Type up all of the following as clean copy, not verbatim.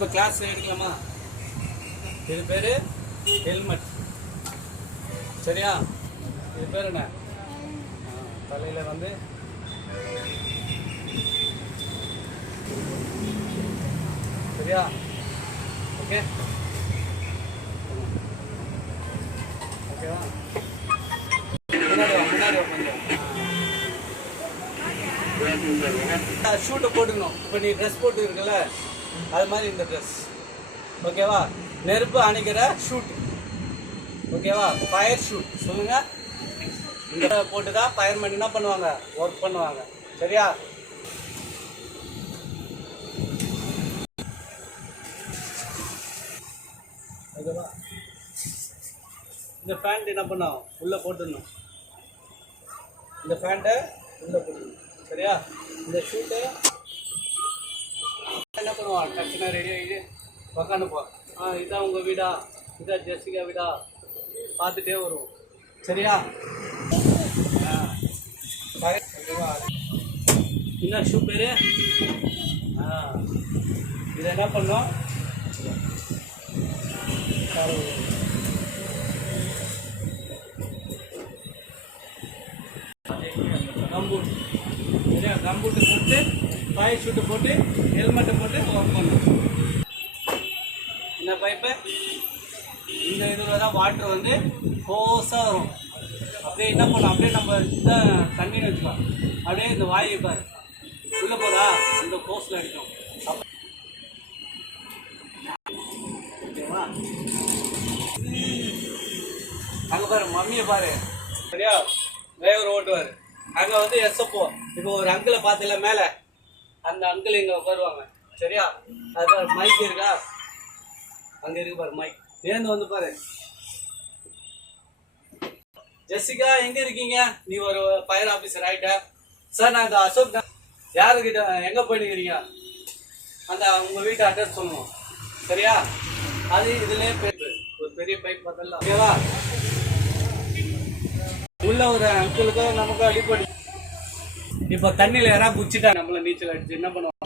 இப்போ கிளாஸ் எடுக்கலாமா? இது பேர் ஹெல்மெட். சரியா? இது பேர் என்ன? தலையில் வந்து சரியா? ஓகே ஓகேவா? முன்னாடி ஷூட்டை போட்டுக்கணும். இப்போ நீ ட்ரெஸ் போட்டு இருக்கல, அது மாதிரி இந்த ட்ரெஸ். ஓகேவா? நெருப்பு அணைக்கிற ஷூட். ஓகேவா? ஃபயர் ஷூட் சொல்லுங்க. இந்த போட்டு தான் ஃபயர்மேன் என்ன பண்ணுவாங்க, ஒர்க் பண்ணுவாங்க. சரியா? ஓகேவா? இந்த பேண்ட் என்ன பண்ணோம், உள்ளே போட்டுடணும். இந்த பேண்ட்டை உள்ளே போட்டுடணும். சரியா? இந்த ஷூட்டை என்ன பண்ணுவான், டக்குனா ரெடி ஆகிட்டு உக்காந்துப்போம். இதான் உங்கள் வீடா, இதான் ஜெசிகா வீடா பார்த்துட்டே வருவோம். சரியா? ஓகேவா? என்ன ஷூ பேர்? இதை என்ன பண்ணோம், கம்பூட். சரியா? கம்பூட்டு போட்டு ஃபயர் ஷூட்டு போட்டு ஹெல்மெட்டை போட்டு ஒர்க் பண்ணணும். இந்த பைப்பை இந்த இதில் தான் வாட்டர் வந்து கோஸாக வரும். அப்படியே என்ன பண்ணணும், அப்படியே நம்ம இதான் தண்ணின்னு வச்சுக்கலாம். அப்படியே இந்த வாயு பாரு உள்ளே போதா, அந்த கோஸில் அடிக்கும். ஓகேவா? அங்கே பாரு மம்மியை பாரு. சரியா? டிரைவர் ஓட்டுவார். அங்கே வந்து எஸ்எப்போ. இப்போ ஒரு அங்கிளை பார்த்துல மேலே, அந்த அங்கிள் இங்கே உட்காருவாங்க. சரியா? அது மைக் இருக்கா, அங்கே இருக்கு பாரு மைக். நேர்ந்து வந்து பாரு. ஜெசிகா எங்கே இருக்கீங்க? நீ ஒரு ஃபயர் ஆஃபீஸர் ஆகிட்ட. சார் நான் இந்த அசோக் தான். யாருக்கிட்ட எங்கே போயிட்டுக்கிறீங்க, அந்த உங்கள் வீட்டு அட்ரஸ் சொல்லணும். சரியா? அது இதுலேயே பைப்பு, ஒரு பெரிய பைப் பார்த்தலாம். ஓகேவா? உள்ள ஒரு அங்கிளுக்கோ நமக்கு அடிப்படை. இப்போ தண்ணியில் யாராவது குச்சிட்டா நம்மள நீச்சல் அடிச்சு என்ன பண்ணுவோம்?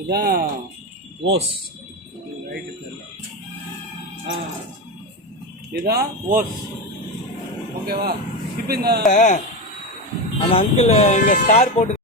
இதுதான் ஓஸ். ரைட்டு தெரியல. இதுதான் ஓஸ். ஓகேவா? இப்போ இந்த அந்த அங்கிள் இங்கே ஸ்டார் போட்டு